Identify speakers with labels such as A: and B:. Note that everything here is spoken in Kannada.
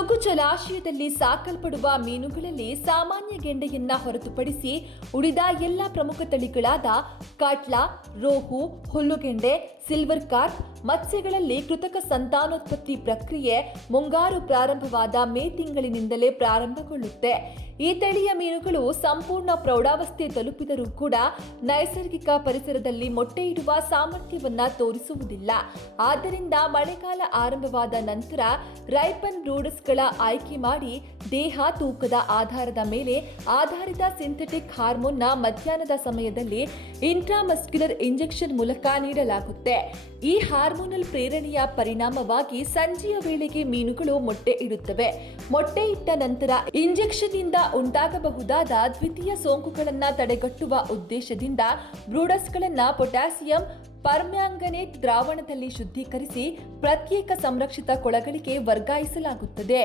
A: ತೂಗು ಜಲಾಶಯದಲ್ಲಿ ಸಾಕಲ್ಪಡುವ ಮೀನುಗಳಲ್ಲಿ ಸಾಮಾನ್ಯ ಗೆಂಡೆಯನ್ನ ಹೊರತುಪಡಿಸಿ ಉಳಿದ ಎಲ್ಲ ಪ್ರಮುಖ ತಳಿಗಳಾದ ಕಾಟ್ಲಾ, ರೋಹು, ಹುಲ್ಲುಗೆಂಡೆ, ಸಿಲ್ವರ್ ಕಾರ್ಪ್ ಮತ್ಸ್ಯಗಳಲ್ಲಿ ಕೃತಕ ಸಂತಾನೋತ್ಪತ್ತಿ ಪ್ರಕ್ರಿಯೆ ಮುಂಗಾರು ಪ್ರಾರಂಭವಾದ ಮೇ ತಿಂಗಳಿನಿಂದಲೇ ಪ್ರಾರಂಭಗೊಳ್ಳುತ್ತೆ. ಈ ತಳಿಯ ಮೀನುಗಳು ಸಂಪೂರ್ಣ ಪ್ರೌಢಾವಸ್ಥೆ ತಲುಪಿದರೂ ಕೂಡ ನೈಸರ್ಗಿಕ ಪರಿಸರದಲ್ಲಿ ಮೊಟ್ಟೆ ಇಡುವ ಸಾಮರ್ಥ್ಯವನ್ನು ತೋರಿಸುವುದಿಲ್ಲ. ಆದ್ದರಿಂದ ಮಳೆಗಾಲ ಆರಂಭವಾದ ನಂತರ ರೈಪನ್ ಬ್ರೂಡಸ್ಗಳ ಆಯ್ಕೆ ಮಾಡಿ ದೇಹ ತೂಕದ ಆಧಾರದ ಮೇಲೆ ಆಧಾರಿತ ಸಿಂಥೆಟಿಕ್ ಹಾರ್ಮೋನ್ನ ಮಧ್ಯಾಹ್ನದ ಸಮಯದಲ್ಲಿ ಇಂಟ್ರಾಮಸ್ಕ್ಯುಲರ್ ಇಂಜೆಕ್ಷನ್ ಮೂಲಕ ನೀಡಲಾಗುತ್ತೆ. ಈ ಹಾರ್ಮೋನಲ್ ಪ್ರೇರಣೆಯ ಪರಿಣಾಮವಾಗಿ ಸಂಜೆಯ ವೇಳೆಗೆ ಮೀನುಗಳು ಮೊಟ್ಟೆ ಇಡುತ್ತವೆ. ಮೊಟ್ಟೆ ಇಟ್ಟ ನಂತರ ಇಂಜೆಕ್ಷನ್ ಇಂದ ಉಂಟಾಗಬಹುದಾದ ದ್ವಿತೀಯ ಸೋಂಕುಗಳನ್ನು ತಡೆಗಟ್ಟುವ ಉದ್ದೇಶದಿಂದ ಬ್ರೂಡಸ್ಗಳನ್ನು ಪೊಟ್ಯಾಸಿಯಂ, ಪರ್ಮ್ಯಾಂಗನೇಟ್ ದ್ರಾವಣದಲ್ಲಿ ಶುದ್ಧೀಕರಿಸಿ ಪ್ರತ್ಯೇಕ ಸಂರಕ್ಷಿತ ಕೊಳಗಳಿಗೆ ವರ್ಗಾಯಿಸಲಾಗುತ್ತದೆ.